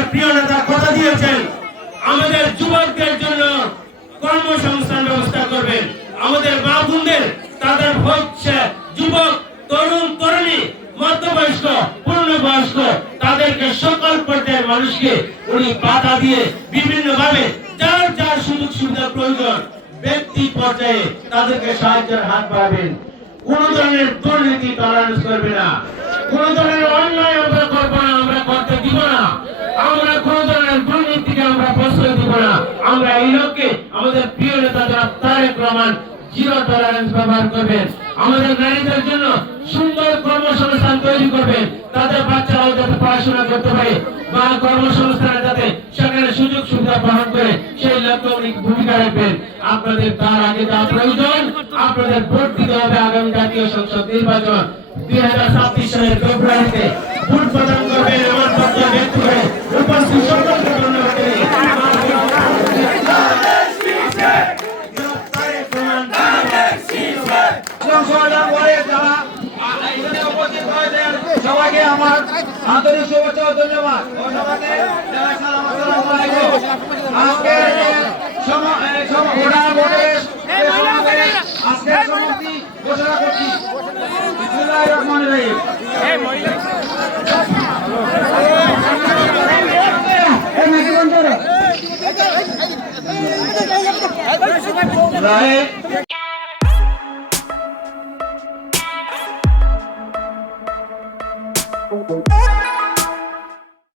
আমাদের প্রিয় নেতা কথা দিয়েছেন, আমাদের যুবকদের জন্য কর্মসংস্থান ব্যবস্থা করবেন। আমাদের মা বোনদের, তাদের হচ্ছে যুবক, তরুণ, তরুণী, মধ্যবয়স্ক, পূর্ণবয়স্ক, তাদেরকে সকল পর্যায়ের মানুষকে উনি বাধা দিয়ে বিভিন্ন ভাবে যার যার সুযোগ সুবিধা প্রয়োজন, ব্যক্তি পর্যায়ে তাদেরকে সাহায্যের হাত বাড়াবেন। কোন ধরনের দুর্নীতি টলারেন্স করবে না। কোন ধরনের অন্যায় আমরা এই লক্ষ্যে আমাদের প্রিয় নেতা যারা তারেক রহমান, জিরো টলারেন্স ব্যবহার করবেন আমাদের নারীদের জন্য সুন্দর কর্মসংস্থান তৈরি করবেন তাদের বাচ্চারাও যাতে পড়াশোনা করতে পারে বা কর্মসংস্থানে যাতে সেখানে সুযোগ সুবিধা গ্রহণ করে, সেই লক্ষ্যে উনি ভূমিকা রাখবেন। আপনাদের তার আগে যা প্রয়োজন, আপনাদের ভোট দিতে হবে আগামী জাতীয় সংসদ নির্বাচন। দুই হাজার ছাব্বিশ সালের সমাধান করে যারা এখানে উপস্থিত হয়েছেন সবাইকে আমার আন্তরিক শুভেচ্ছা ও ধন্যবাদ। ও সবাইকে আজকে এই সমাবেশে আজকের সমাপ্তি ঘোষণা করছি। বিসমিল্লাহির রহমানির রহিম। রায় Oh.